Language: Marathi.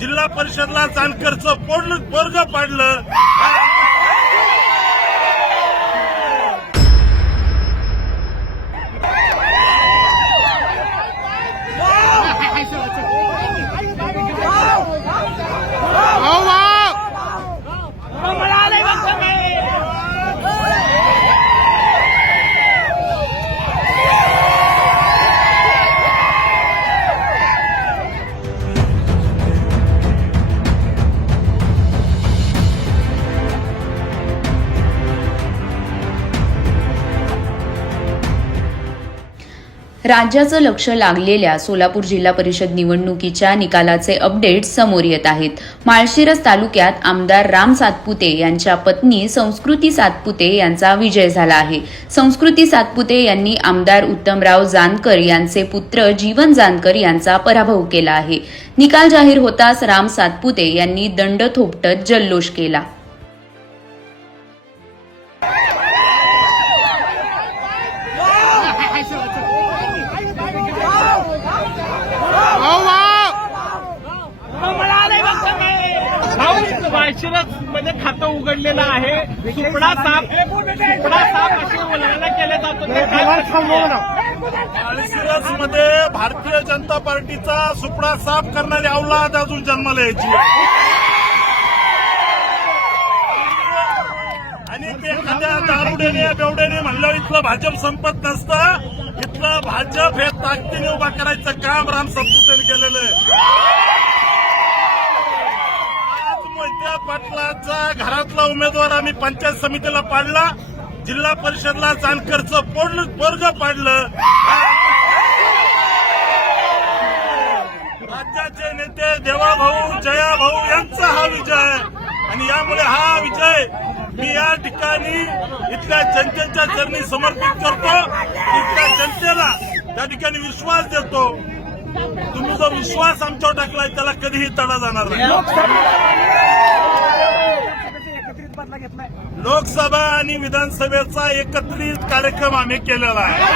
जिल्हा परिषदला जानकरचं पोडलं पोरग पाडलं. राज्याचं लक्ष लागलेल्या सोलापूर जिल्हा परिषद निवडणुकीच्या निकालाचे अपडेट समोर येत आहेत. माळशिरस तालुक्यात आमदार राम सातपुते यांच्या पत्नी संस्कृती सातपुते यांचा विजय झाला आहे. संस्कृती सातपुते यांनी आमदार उत्तमराव जानकर यांचे पुत्र जीवन जानकर यांचा पराभव केला आहे. निकाल जाहीर होताच राम सातपुते यांनी दंड थोपटत जल्लोष केला. माळशिरसमध्ये खातं उघडलेलं आहे. सुपडा साप सुपडा साप अशी वल्गना केले जातो. ते काय माळशिरसमध्ये भारतीय जनता पार्टीचा सुपडा साफ करणारी अवलाद अजून जन्माला यायची आणि ते एखाद्या दारुड्याने बेवड्याने म्हणलं इथलं भाजप संपत नसतं. इथलं भाजप हे ताकदीने उभा करायचं काम राम संपुतेने केलेलं आहे. पाटलाचा घरातला उमेदवार आम्ही पंचायत समितीला पाडला. जिल्हा परिषदला जानकरचं पोडलं पोरग पाडलं. राज्याचे नेते देवाभाऊ जयाभाऊ यांचा हा विजय. आणि यामुळे हा विजय मी या ठिकाणी इथल्या जनतेच्या चरणी समर्पित करतो. इथल्या जनतेला त्या ठिकाणी विश्वास देतो. तुम्ही जो विश्वास आमच्यावर टाकलाय त्याला कधीही तडा जाणार नाही. लोकसभा आणि विधानसभेचा एकत्रित कार्यक्रम आम्ही केलेला आहे.